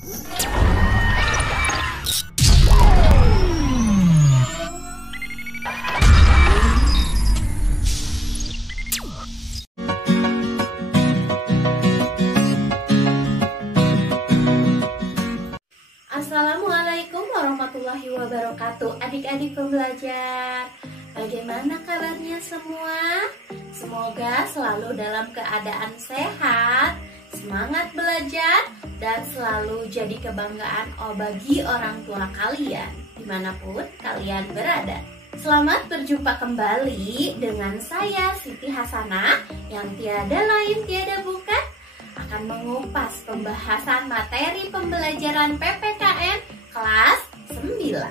Assalamualaikum warahmatullahi wabarakatuh. Adik-adik pembelajar, bagaimana kabarnya semua? Semoga selalu dalam keadaan sehat, semangat belajar, dan selalu jadi kebanggaan bagi orang tua kalian dimanapun kalian berada. Selamat berjumpa kembali dengan saya Siti Hasanah yang tiada lain tiada bukan akan mengupas pembahasan materi pembelajaran PPKN kelas 9.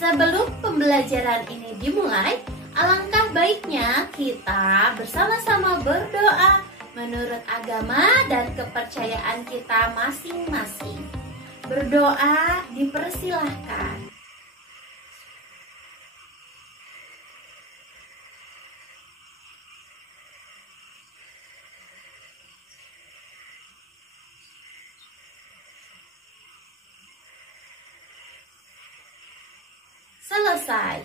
Sebelum pembelajaran ini dimulai, alangkah baiknya kita bersama-sama berdoa menurut agama dan kepercayaan kita masing-masing. Berdoa dipersilahkan. Selesai.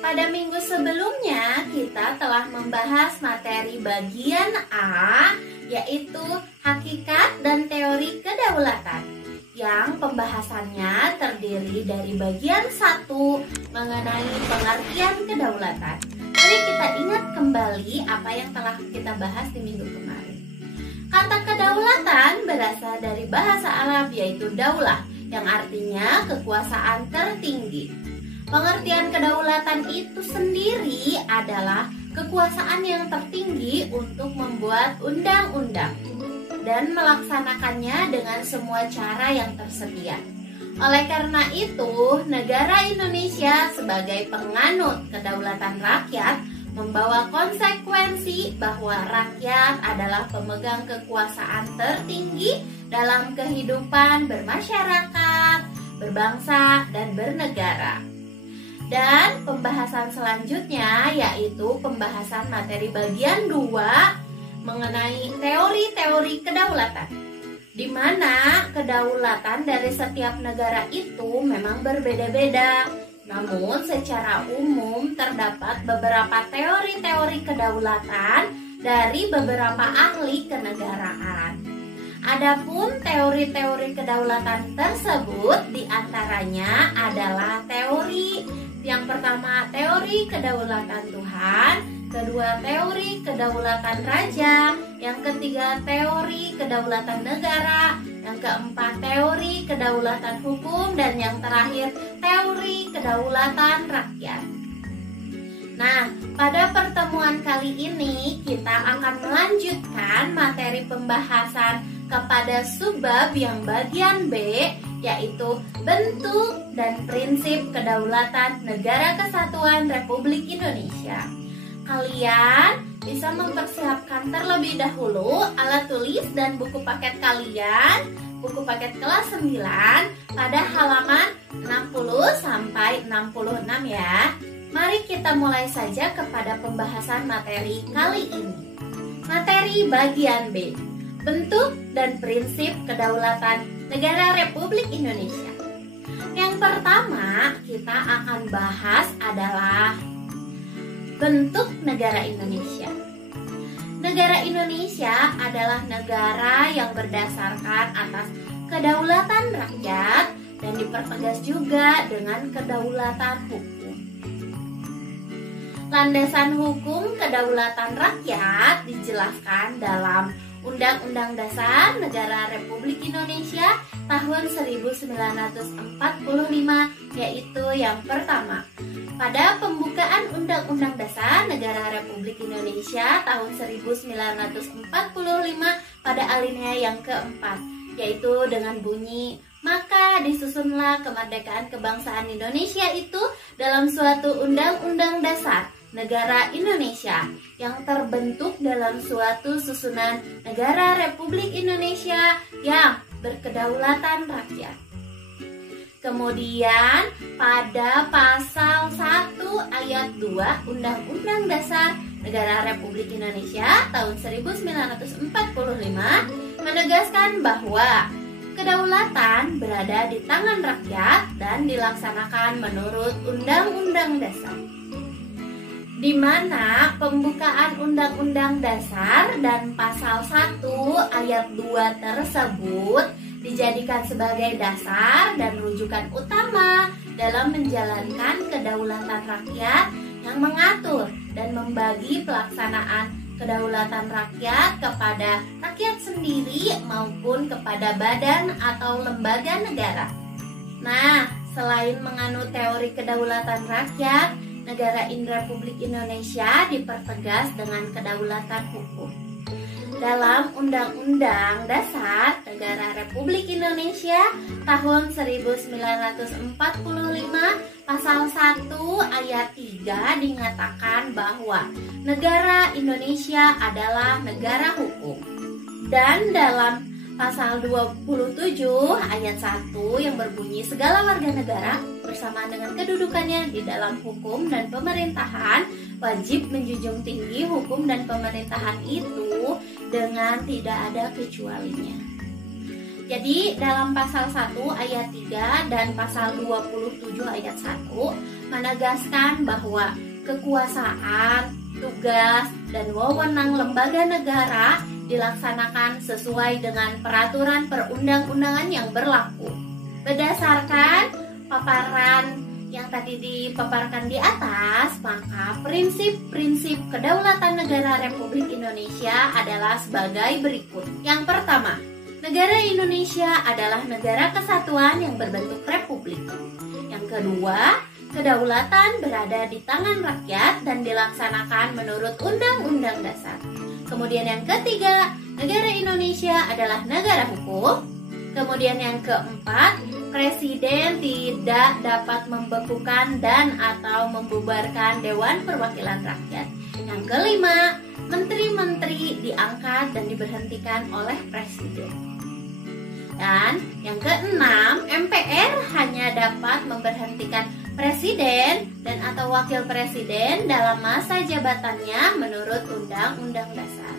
Pada minggu sebelumnya kita telah membahas materi bagian A, yaitu hakikat dan teori kedaulatan, yang pembahasannya terdiri dari bagian 1 mengenai pengertian kedaulatan. Mari kita ingat kembali apa yang telah kita bahas di minggu kemarin. Kata kedaulatan berasal dari bahasa Arab yaitu daulah, yang artinya kekuasaan tertinggi. Pengertian kedaulatan itu sendiri adalah kekuasaan yang tertinggi untuk membuat undang-undang dan melaksanakannya dengan semua cara yang tersedia. Oleh karena itu, negara Indonesia sebagai penganut kedaulatan rakyat membawa konsekuensi bahwa rakyat adalah pemegang kekuasaan tertinggi dalam kehidupan bermasyarakat, berbangsa, dan bernegara. Dan pembahasan selanjutnya yaitu pembahasan materi bagian 2 mengenai teori-teori kedaulatan, di mana kedaulatan dari setiap negara itu memang berbeda-beda. Namun secara umum terdapat beberapa teori-teori kedaulatan dari beberapa ahli kenegaraan. Adapun teori-teori kedaulatan tersebut diantaranya adalah yang pertama teori kedaulatan Tuhan, kedua teori kedaulatan raja, yang ketiga teori kedaulatan negara, yang keempat teori kedaulatan hukum, dan yang terakhir teori kedaulatan rakyat. Nah, pada pertemuan kali ini kita akan melanjutkan materi pembahasan kepada subbab yang bagian B, yaitu bentuk dan prinsip kedaulatan Negara Kesatuan Republik Indonesia. Kalian bisa mempersiapkan terlebih dahulu alat tulis dan buku paket kalian, buku paket kelas 9 pada halaman 60 sampai 66 ya. Mari kita mulai saja kepada pembahasan materi kali ini. Materi bagian B, bentuk dan prinsip kedaulatan Negara Republik Indonesia. Yang pertama kita akan bahas adalah bentuk negara Indonesia. Negara Indonesia adalah negara yang berdasarkan atas kedaulatan rakyat dan dipertegas juga dengan kedaulatan hukum. Landasan hukum kedaulatan rakyat dijelaskan dalam Undang-Undang Dasar Negara Republik Indonesia tahun 1945, yaitu yang pertama, pada pembukaan Undang-Undang Dasar Negara Republik Indonesia tahun 1945 pada alinea yang keempat, yaitu dengan bunyi, maka disusunlah kemerdekaan kebangsaan Indonesia itu dalam suatu Undang-Undang Dasar Negara Indonesia yang terbentuk dalam suatu susunan Negara Republik Indonesia yang berkedaulatan rakyat. Kemudian pada pasal 1 ayat 2 Undang-Undang Dasar Negara Republik Indonesia tahun 1945 menegaskan bahwa kedaulatan berada di tangan rakyat dan dilaksanakan menurut Undang-Undang Dasar, di mana pembukaan Undang-Undang Dasar dan Pasal 1 Ayat 2 tersebut dijadikan sebagai dasar dan rujukan utama dalam menjalankan kedaulatan rakyat yang mengatur dan membagi pelaksanaan kedaulatan rakyat kepada rakyat sendiri maupun kepada badan atau lembaga negara. Nah, selain menganut teori kedaulatan rakyat, negara Republik Indonesia dipertegas dengan kedaulatan hukum. Dalam Undang-Undang Dasar Negara Republik Indonesia tahun 1945 Pasal 1 Ayat 3 dinyatakan bahwa negara Indonesia adalah negara hukum. Dan dalam Pasal 27 Ayat 1 yang berbunyi segala warga negara bersamaan dengan kedudukannya di dalam hukum dan pemerintahan wajib menjunjung tinggi hukum dan pemerintahan itu dengan tidak ada kecualinya. Jadi dalam pasal 1 ayat 3 dan pasal 27 ayat 1 menegaskan bahwa kekuasaan, tugas, dan wewenang lembaga negara dilaksanakan sesuai dengan peraturan perundang-undangan yang berlaku. Berdasarkan paparan yang tadi dipaparkan di atas, maka prinsip-prinsip kedaulatan negara Republik Indonesia adalah sebagai berikut. Yang pertama, negara Indonesia adalah negara kesatuan yang berbentuk republik. Yang kedua, kedaulatan berada di tangan rakyat dan dilaksanakan menurut Undang-Undang Dasar. Kemudian yang ketiga, negara Indonesia adalah negara hukum. Kemudian yang keempat, Presiden tidak dapat membekukan dan atau membubarkan Dewan Perwakilan Rakyat. Yang kelima, menteri-menteri diangkat dan diberhentikan oleh Presiden. Dan yang keenam, MPR hanya dapat memberhentikan Presiden dan atau Wakil Presiden dalam masa jabatannya menurut Undang-Undang Dasar.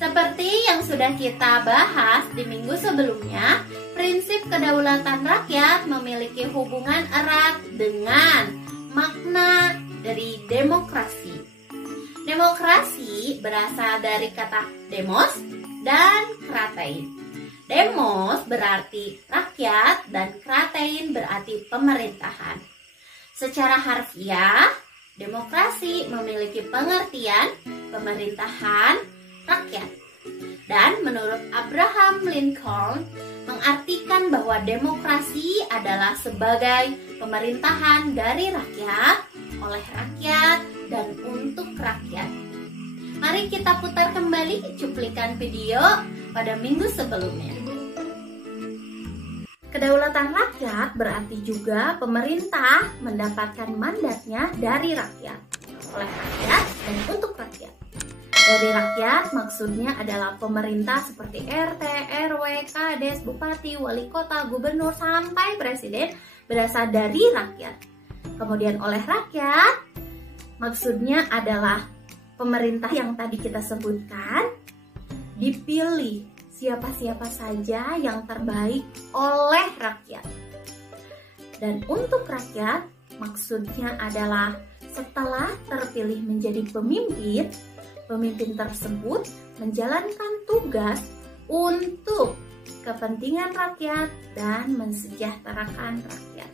Seperti yang sudah kita bahas di minggu sebelumnya, prinsip kedaulatan rakyat memiliki hubungan erat dengan makna dari demokrasi. Demokrasi berasal dari kata demos dan kratein. Demos berarti rakyat dan kratein berarti pemerintahan. Secara harfiah, demokrasi memiliki pengertian pemerintahan rakyat. Dan menurut Abraham Lincoln, mengartikan bahwa demokrasi adalah sebagai pemerintahan dari rakyat, oleh rakyat, dan untuk rakyat. Mari kita putar kembali cuplikan video pada minggu sebelumnya. Kedaulatan rakyat berarti juga pemerintah mendapatkan mandatnya dari rakyat, oleh rakyat, dan untuk rakyat. Dari rakyat maksudnya adalah pemerintah seperti RT, RW, Kades, Bupati, Wali Kota, Gubernur, sampai Presiden berasal dari rakyat. Kemudian oleh rakyat maksudnya adalah pemerintah yang tadi kita sebutkan dipilih siapa-siapa saja yang terbaik oleh rakyat. Dan untuk rakyat maksudnya adalah setelah terpilih menjadi pemimpin, pemimpin tersebut menjalankan tugas untuk kepentingan rakyat dan mensejahterakan rakyat.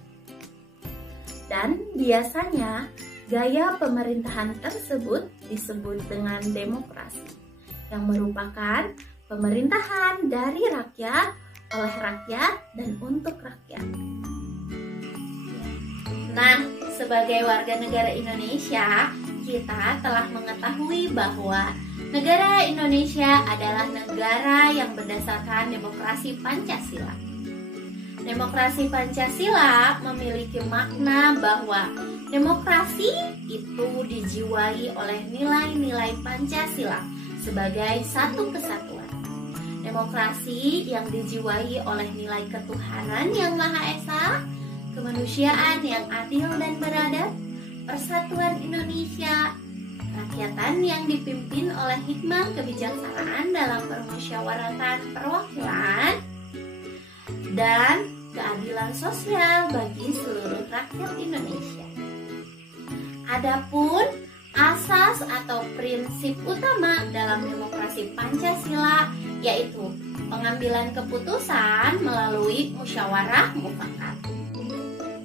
Dan biasanya gaya pemerintahan tersebut disebut dengan demokrasi, yang merupakan pemerintahan dari rakyat, oleh rakyat, dan untuk rakyat. Nah, sebagai warga negara Indonesia, kita telah mengetahui bahwa negara Indonesia adalah negara yang berdasarkan demokrasi Pancasila. Demokrasi Pancasila memiliki makna bahwa demokrasi itu dijiwai oleh nilai-nilai Pancasila sebagai satu kesatuan. Demokrasi yang dijiwai oleh nilai ketuhanan yang Maha Esa, kemanusiaan yang adil dan beradab, persatuan Indonesia, kerakyatan yang dipimpin oleh hikmah kebijaksanaan dalam permusyawaratan perwakilan, dan keadilan sosial bagi seluruh rakyat Indonesia. Adapun asas atau prinsip utama dalam demokrasi Pancasila yaitu pengambilan keputusan melalui musyawarah mufakat.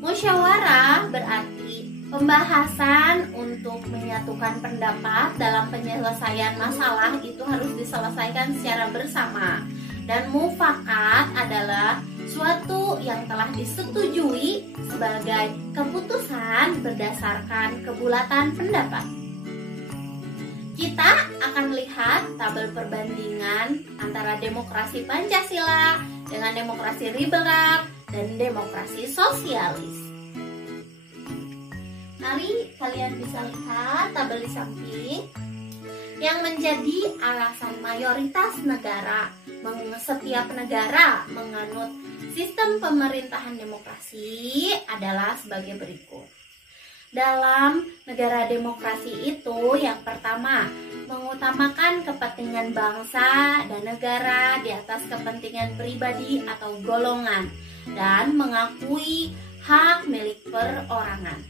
Musyawarah berarti pembahasan untuk menyatukan pendapat dalam penyelesaian masalah itu harus diselesaikan secara bersama. Dan mufakat adalah suatu yang telah disetujui sebagai keputusan berdasarkan kebulatan pendapat. Kita akan lihat tabel perbandingan antara demokrasi Pancasila dengan demokrasi liberal dan demokrasi sosialis. Mari kalian bisa lihat tabel di samping. Yang menjadi alasan mayoritas negara, setiap negara menganut sistem pemerintahan demokrasi adalah sebagai berikut. Dalam negara demokrasi itu, yang pertama, mengutamakan kepentingan bangsa dan negara di atas kepentingan pribadi atau golongan, dan mengakui hak milik perorangan.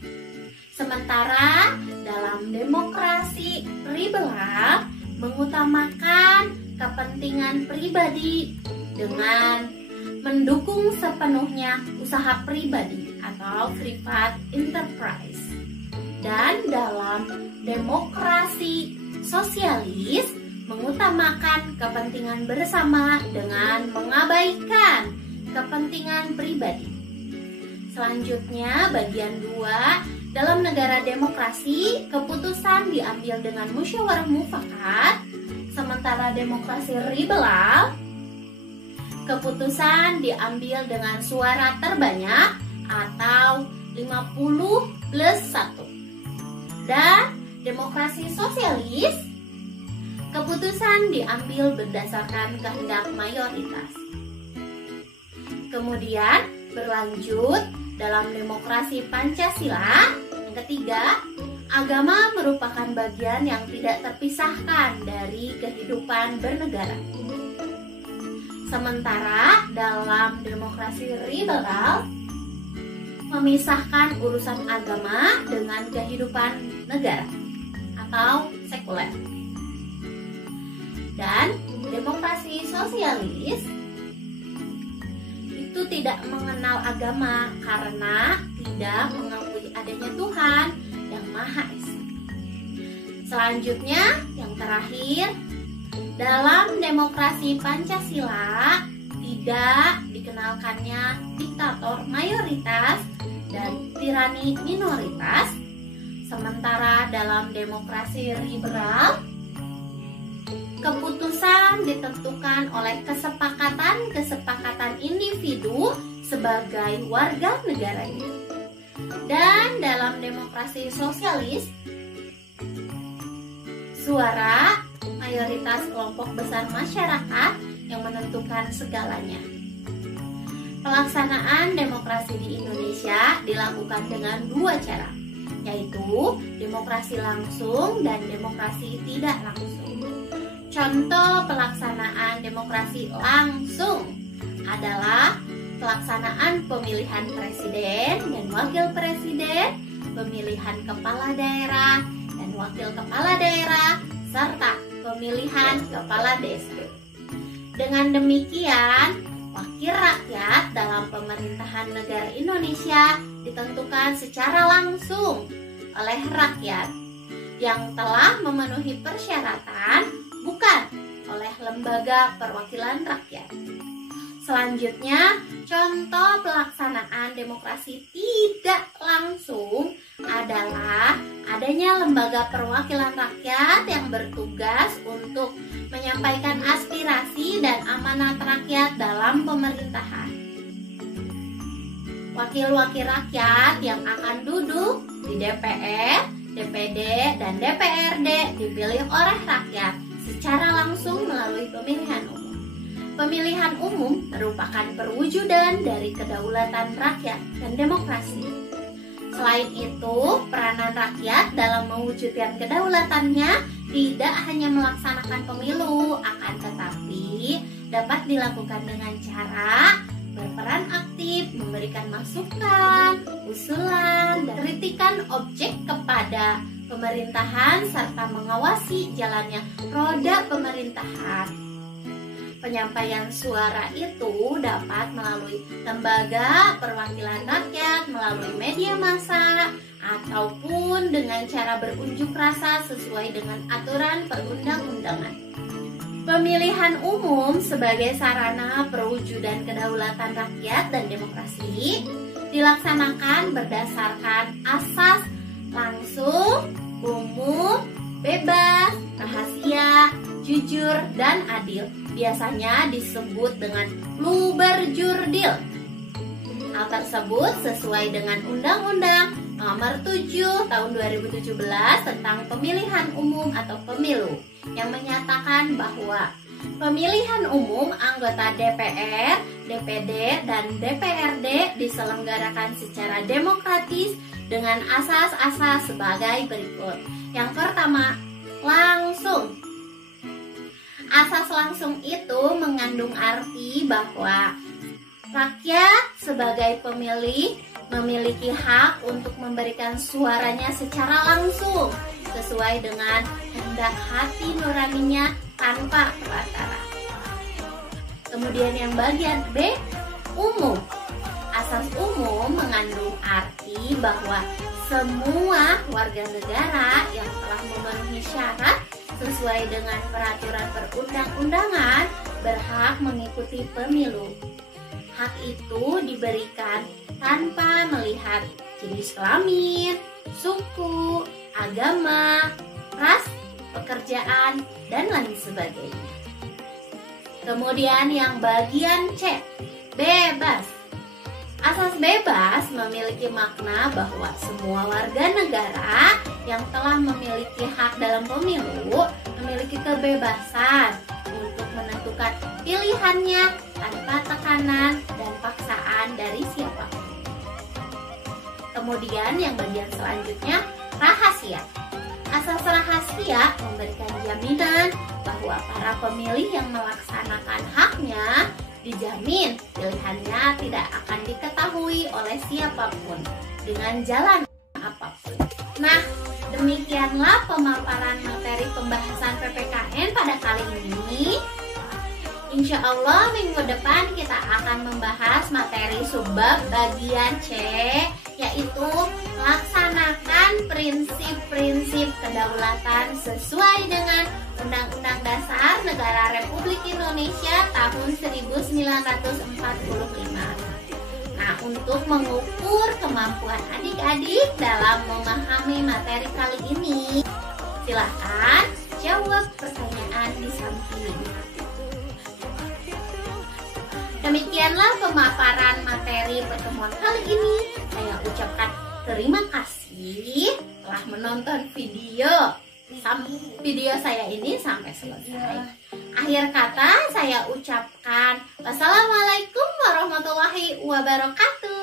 Sementara dalam demokrasi liberal mengutamakan kepentingan pribadi dengan mendukung sepenuhnya usaha pribadi atau private enterprise. Dan dalam demokrasi sosialis mengutamakan kepentingan bersama dengan mengabaikan kepentingan pribadi. Selanjutnya bagian 2, dalam negara demokrasi keputusan diambil dengan musyawarah mufakat, sementara demokrasi liberal keputusan diambil dengan suara terbanyak atau 50+1. Dan demokrasi sosialis keputusan diambil berdasarkan kehendak mayoritas. Kemudian berlanjut dalam demokrasi Pancasila, yang ketiga, agama merupakan bagian yang tidak terpisahkan dari kehidupan bernegara. Sementara dalam demokrasi liberal memisahkan urusan agama dengan kehidupan negara atau sekuler. Dan demokrasi sosialis itu tidak mengenal agama karena tidak mengakui adanya Tuhan yang Maha Esa. Selanjutnya, yang terakhir, dalam demokrasi Pancasila tidak dikenalkannya diktator mayoritas dan tirani minoritas. Sementara dalam demokrasi liberal keputusan ditentukan oleh kesepakatan individu sebagai warga negaranya. Dan dalam demokrasi sosialis, suara mayoritas kelompok besar masyarakat yang menentukan segalanya. Pelaksanaan demokrasi di Indonesia dilakukan dengan 2 cara, yaitu demokrasi langsung dan demokrasi tidak langsung. Contoh pelaksanaan demokrasi langsung adalah pelaksanaan pemilihan presiden dan wakil presiden, pemilihan kepala daerah dan wakil kepala daerah, serta pemilihan kepala desa. Dengan demikian, wakil rakyat dalam pemerintahan negara Indonesia ditentukan secara langsung oleh rakyat yang telah memenuhi persyaratan, bukan oleh lembaga perwakilan rakyat. Selanjutnya, contoh pelaksanaan demokrasi tidak langsung adalah adanya lembaga perwakilan rakyat yang bertugas untuk menyampaikan aspirasi dan amanat rakyat dalam pemerintahan. Wakil-wakil rakyat yang akan duduk di DPR, DPD, dan DPRD dipilih oleh rakyat secara langsung melalui pemilihan umum. Pemilihan umum merupakan perwujudan dari kedaulatan rakyat dan demokrasi. Selain itu, peranan rakyat dalam mewujudkan kedaulatannya tidak hanya melaksanakan pemilu, akan tetapi dapat dilakukan dengan cara berperan aktif, memberikan masukan, usulan, dan kritikan objek kepada pemerintahan serta mengawasi jalannya roda pemerintahan. Penyampaian suara itu dapat melalui lembaga perwakilan rakyat, melalui media massa, ataupun dengan cara berunjuk rasa sesuai dengan aturan perundang-undangan. Pemilihan umum sebagai sarana perwujudan kedaulatan rakyat dan demokrasi dilaksanakan berdasarkan asas langsung, umum, bebas, rahasia, jujur, dan adil. Biasanya disebut dengan luberjurdil. Hal tersebut sesuai dengan Undang-Undang Nomor 7 Tahun 2017 tentang Pemilihan Umum atau Pemilu yang menyatakan bahwa pemilihan umum anggota DPR, DPD, dan DPRD diselenggarakan secara demokratis dengan asas-asas sebagai berikut. Yang pertama, langsung. Asas langsung itu mengandung arti bahwa rakyat sebagai pemilih memiliki hak untuk memberikan suaranya secara langsung sesuai dengan kehendak hati nuraninya tanpa perantara. Kemudian yang bagian B, umum. Asas umum mengandung arti bahwa semua warga negara yang telah memenuhi syarat sesuai dengan peraturan perundang-undangan berhak mengikuti pemilu. Hak itu diberikan tanpa melihat jenis kelamin, suku, agama, ras, pekerjaan, dan lain sebagainya. Kemudian yang bagian C, bebas. Asas bebas memiliki makna bahwa semua warga negara yang telah memiliki hak dalam pemilu memiliki kebebasan untuk menentukan pilihannya tanpa tekanan dan paksaan dari siapapun. Kemudian yang bagian selanjutnya, rahasia. Asas rahasia memberikan jaminan bahwa para pemilih yang melaksanakan haknya dijamin pilihannya tidak akan diketahui oleh siapapun dengan jalan apapun. Nah, demikianlah pemaparan materi pembahasan PPKN pada kali ini. Insya Allah minggu depan kita akan membahas materi subbab bagian C, yaitu melaksanakan prinsip-prinsip kedaulatan sesuai dengan Undang-Undang Dasar Negara Republik Indonesia tahun 1945. Nah, untuk mengukur kemampuan adik-adik dalam memahami materi kali ini, silakan jawab pertanyaan di samping. Demikianlah pemaparan materi pertemuan kali ini. Saya ucapkan terima kasih telah menonton video saya ini sampai selesai. Akhir kata saya ucapkan wassalamualaikum warahmatullahi wabarakatuh.